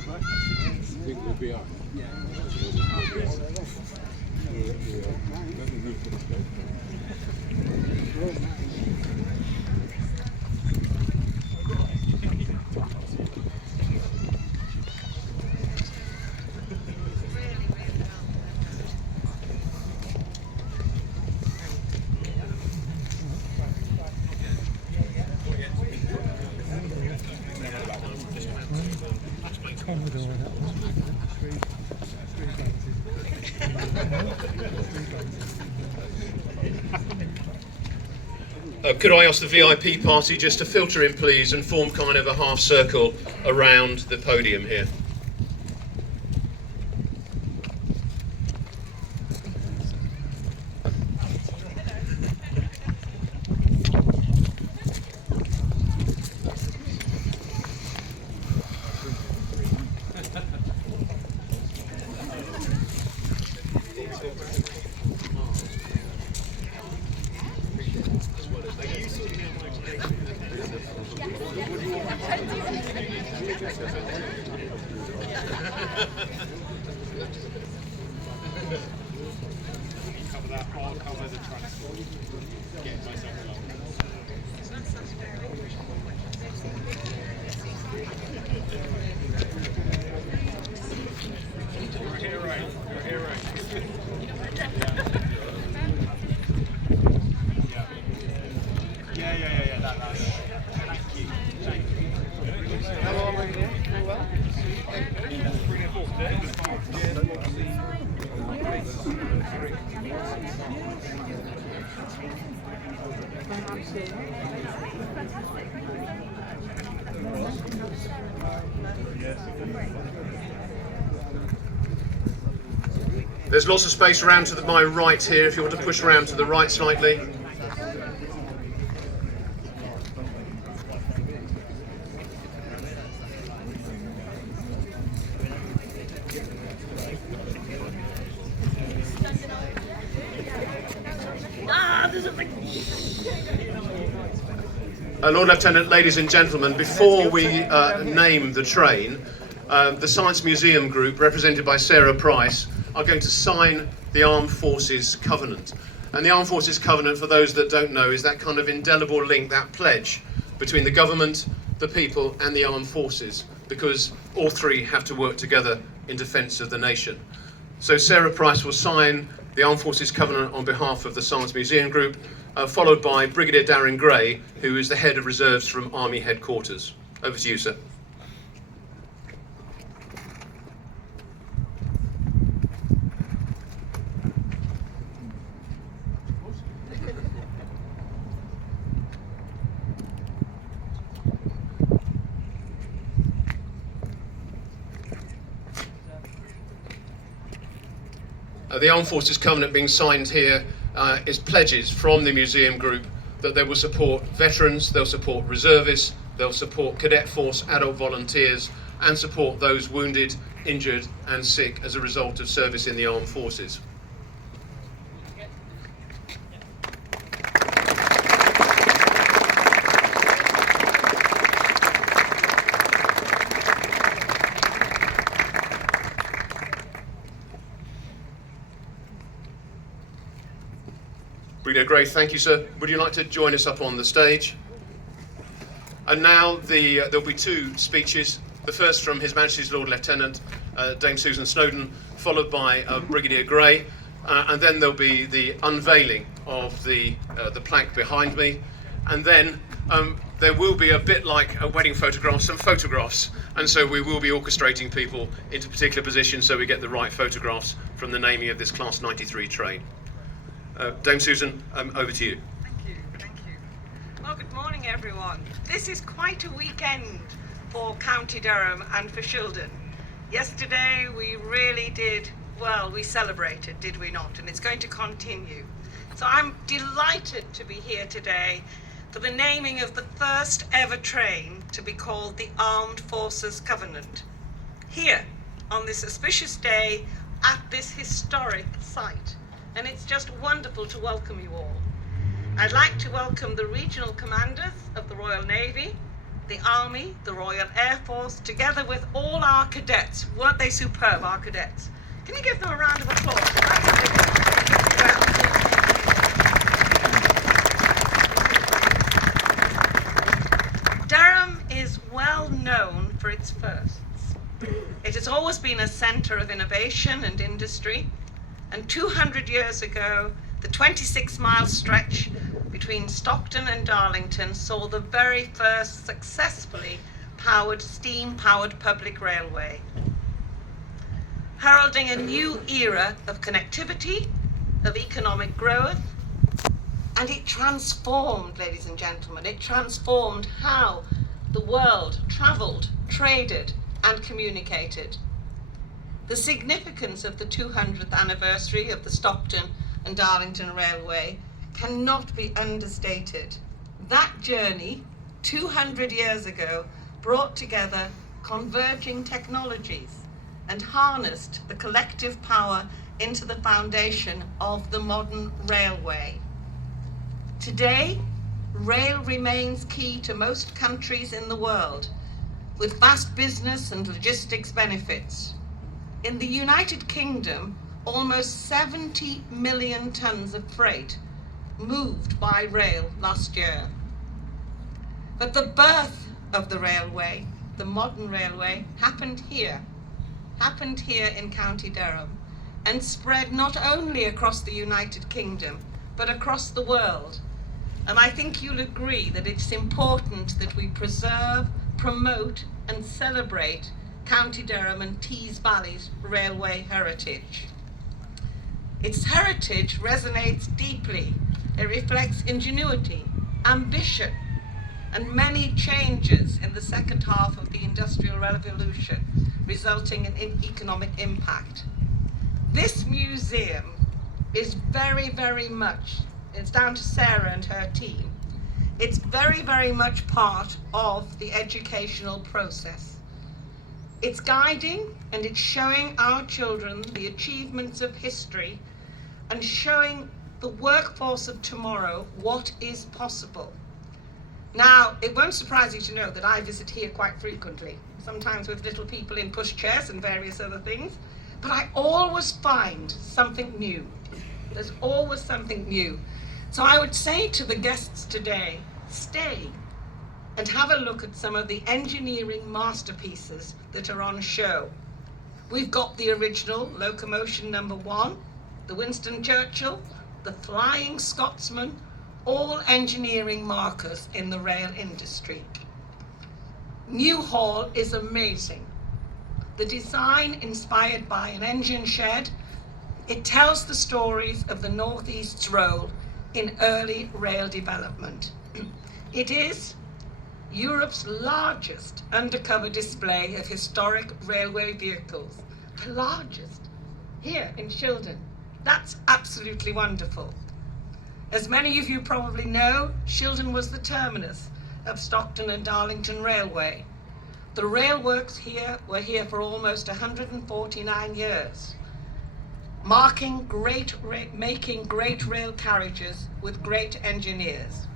think we'll be on. Could I ask the VIP party just to filter in, please, and form kind of a half circle around the podium here? There's lots of space around to my right here if you want to push around to the right slightly. Lord Lieutenant, ladies and gentlemen, before we name the train, the Science Museum group, represented by Sarah Price, are going to sign the Armed Forces Covenant. And the Armed Forces Covenant, for those that don't know, is that kind of indelible link, that pledge between the government, the people and the armed forces, because all three have to work together in defence of the nation. So Sarah Price will sign the Armed Forces Covenant on behalf of the Science Museum Group, followed by Brigadier Darren Gray, who is the head of reserves from Army Headquarters. Over to you, sir. The Armed Forces Covenant being signed here is pledges from the museum group that they will support veterans, they'll support reservists, they'll support cadet force, adult volunteers, and support those wounded, injured and sick as a result of service in the armed forces. Brigadier Gray, thank you, sir. Would you like to join us up on the stage? And now there'll be two speeches. The first from His Majesty's Lord Lieutenant, Dame Susan Snowdon, followed by Brigadier Gray, and then there'll be the unveiling of the plaque behind me, and then there will be a bit like a wedding photograph, some photographs, and so we will be orchestrating people into particular positions so we get the right photographs from the naming of this Class 93 train. Dame Susan, over to you. Thank you. Well, good morning, everyone. This is quite a weekend for County Durham and for Shildon. Yesterday we really did, well, we celebrated, did we not? And it's going to continue. So I'm delighted to be here today for the naming of the first ever train to be called the Armed Forces Covenant, here on this auspicious day at this historic site. And it's just wonderful to welcome you all. I'd like to welcome the regional commanders of the Royal Navy, the Army, the Royal Air Force, together with all our cadets. Weren't they superb, our cadets? Can you give them a round of applause? Durham is well known for its firsts. It has always been a centre of innovation and industry, and 200 years ago, the 26-mile stretch between Stockton and Darlington saw the very first successfully steam-powered public railway, heralding a new era of connectivity, of economic growth, and it transformed, ladies and gentlemen, it transformed how the world travelled, traded, and communicated. The significance of the 200th anniversary of the Stockton and Darlington Railway cannot be understated. That journey, 200 years ago, brought together converging technologies and harnessed the collective power into the foundation of the modern railway. Today, rail remains key to most countries in the world, with vast business and logistics benefits. In the United Kingdom, almost 70 million tons of freight moved by rail last year. But the birth of the railway, the modern railway, happened here in County Durham, and spread not only across the United Kingdom, but across the world. And I think you'll agree that it's important that we preserve, promote, and celebrate County Durham and Tees Valley's railway heritage. Its heritage resonates deeply. It reflects ingenuity, ambition, and many changes in the second half of the Industrial Revolution, resulting in economic impact. This museum is very much, it's down to Sarah and her team, it's very much part of the educational process. It's guiding and it's showing our children the achievements of history and showing the workforce of tomorrow what is possible. Now, it won't surprise you to know that I visit here quite frequently, sometimes with little people in pushchairs and various other things, but I always find something new. There's always something new. So I would say to the guests today, stay and have a look at some of the engineering masterpieces that are on show. We've got the original Locomotion No. 1, the Winston Churchill, the Flying Scotsman, all engineering markers in the rail industry. New Hall is amazing. The design inspired by an engine shed, it tells the stories of the North East's role in early rail development. It is Europe's largest undercover display of historic railway vehicles. The largest, here in Shildon. That's absolutely wonderful. As many of you probably know, Shildon was the terminus of Stockton and Darlington Railway. The railworks here were here for almost 149 years, making great rail carriages with great engineers.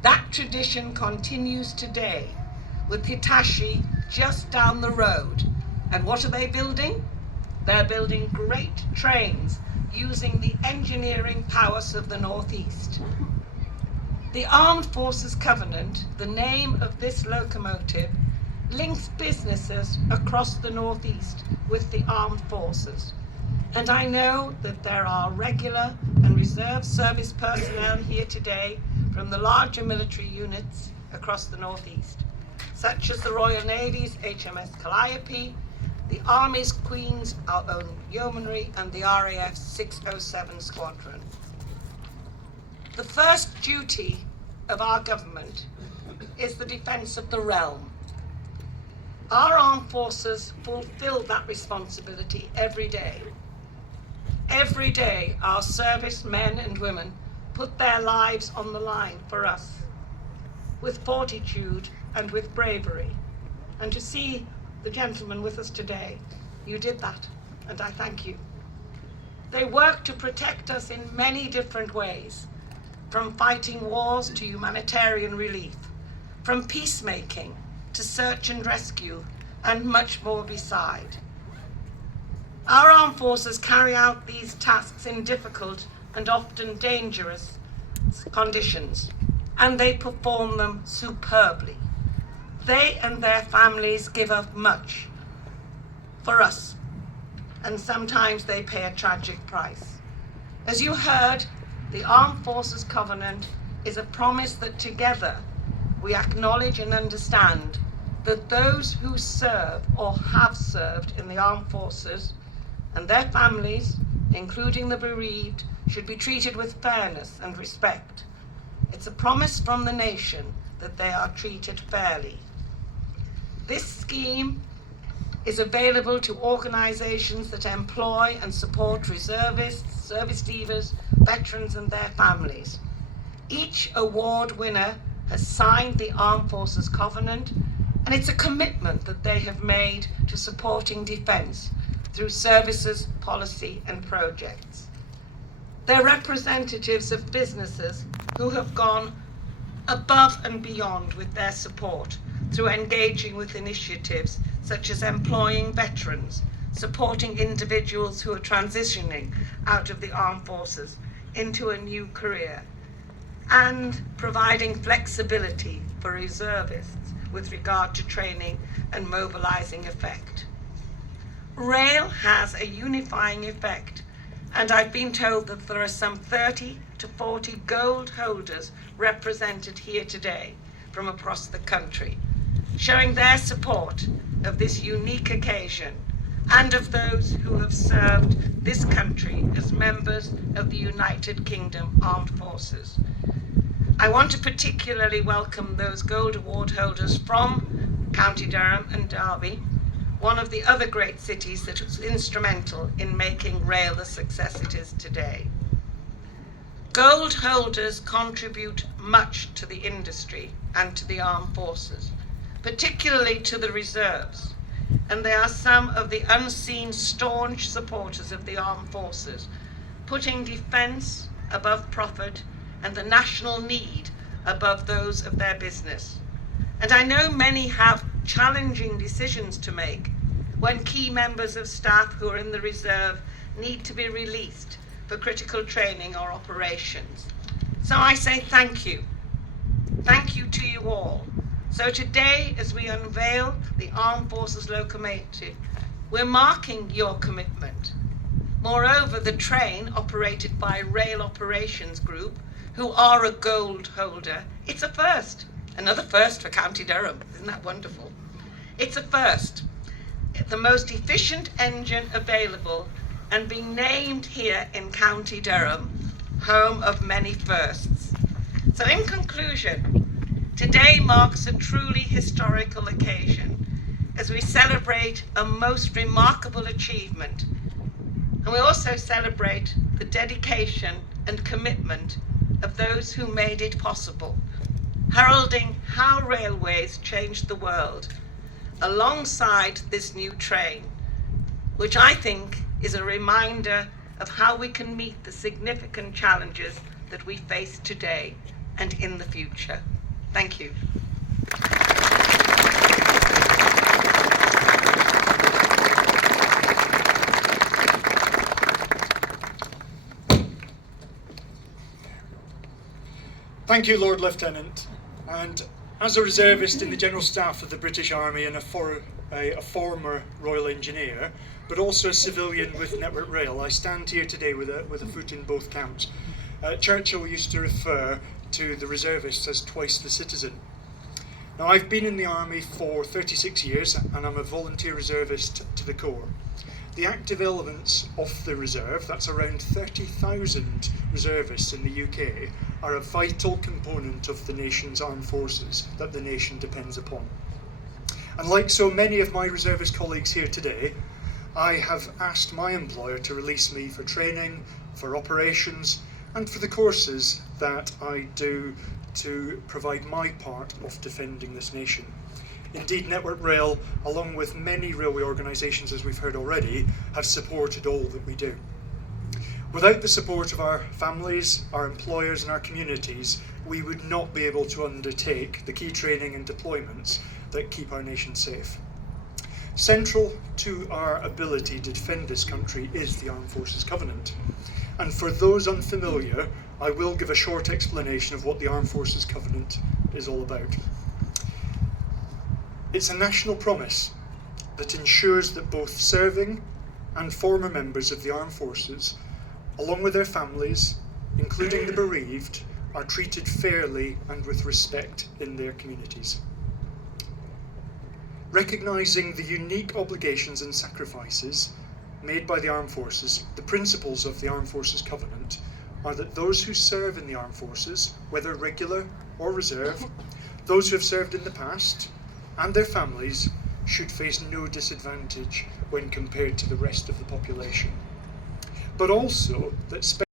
That tradition continues today with Hitachi just down the road. And what are they building? They're building great trains using the engineering prowess of the Northeast. The Armed Forces Covenant, the name of this locomotive, links businesses across the Northeast with the armed forces. And I know that there are regular and reserve service personnel here today from the larger military units across the Northeast, such as the Royal Navy's HMS Calliope, the Army's Queen's our own Yeomanry, and the RAF's 607 Squadron. The first duty of our government is the defence of the realm. Our armed forces fulfil that responsibility every day. Every day, our service men and women put their lives on the line for us, with fortitude and with bravery. And to see the gentleman with us today, you did that, and I thank you. They work to protect us in many different ways, from fighting wars to humanitarian relief, from peacemaking to search and rescue, and much more beside. Our armed forces carry out these tasks in difficult and often dangerous conditions, and they perform them superbly. They and their families give up much for us, and sometimes they pay a tragic price. As you heard, the Armed Forces Covenant is a promise that together we acknowledge and understand that those who serve or have served in the armed forces and their families, including the bereaved, should be treated with fairness and respect. It's a promise from the nation that they are treated fairly. This scheme is available to organisations that employ and support reservists, service leavers, veterans and their families. Each award winner has signed the Armed Forces Covenant, and it's a commitment that they have made to supporting defence through services, policy and projects. They're representatives of businesses who have gone above and beyond with their support through engaging with initiatives such as employing veterans, supporting individuals who are transitioning out of the armed forces into a new career, and providing flexibility for reservists with regard to training and mobilising effect. Rail has a unifying effect, and I've been told that there are some 30 to 40 gold holders represented here today from across the country, showing their support of this unique occasion and of those who have served this country as members of the United Kingdom Armed Forces. I want to particularly welcome those Gold Award holders from County Durham and Derby, one of the other great cities that was instrumental in making rail the success it is today. Gold holders contribute much to the industry and to the armed forces, particularly to the reserves, and they are some of the unseen staunch supporters of the armed forces, putting defence above profit and the national need above those of their business. And I know many have challenging decisions to make when key members of staff who are in the reserve need to be released for critical training or operations. So I say thank you. Thank you to you all. So today, as we unveil the Armed Forces Locomotive, we're marking your commitment. Moreover, the train, operated by Rail Operations Group, who are a gold holder, it's a first. Another first for County Durham. Isn't that wonderful? It's a first. The most efficient engine available, and being named here in County Durham, home of many firsts. So in conclusion, today marks a truly historical occasion as we celebrate a most remarkable achievement. And we also celebrate the dedication and commitment of those who made it possible, heralding how railways changed the world alongside this new train, which I think is a reminder of how we can meet the significant challenges that we face today and in the future. Thank you. Thank you, Lord Lieutenant. And as a reservist in the General Staff of the British Army and a former Royal Engineer, but also a civilian with Network Rail, I stand here today with a foot in both camps. Churchill used to refer to the reservists as twice the citizen. Now, I've been in the Army for 36 years and I'm a volunteer reservist to the Corps. The active elements of the reserve, that's around 30,000 reservists in the UK, are a vital component of the nation's armed forces that the nation depends upon. And like so many of my reservist colleagues here today, I have asked my employer to release me for training, for operations, and for the courses that I do to provide my part of defending this nation. Indeed, Network Rail, along with many railway organisations, as we've heard already, have supported all that we do. Without the support of our families, our employers and our communities, we would not be able to undertake the key training and deployments that keep our nation safe. Central to our ability to defend this country is the Armed Forces Covenant. And for those unfamiliar, I will give a short explanation of what the Armed Forces Covenant is all about. It's a national promise that ensures that both serving and former members of the armed forces, along with their families, including the bereaved, are treated fairly and with respect in their communities. Recognising the unique obligations and sacrifices made by the armed forces, the principles of the Armed Forces Covenant are that those who serve in the armed forces, whether regular or reserve, those who have served in the past, and their families should face no disadvantage when compared to the rest of the population. But also that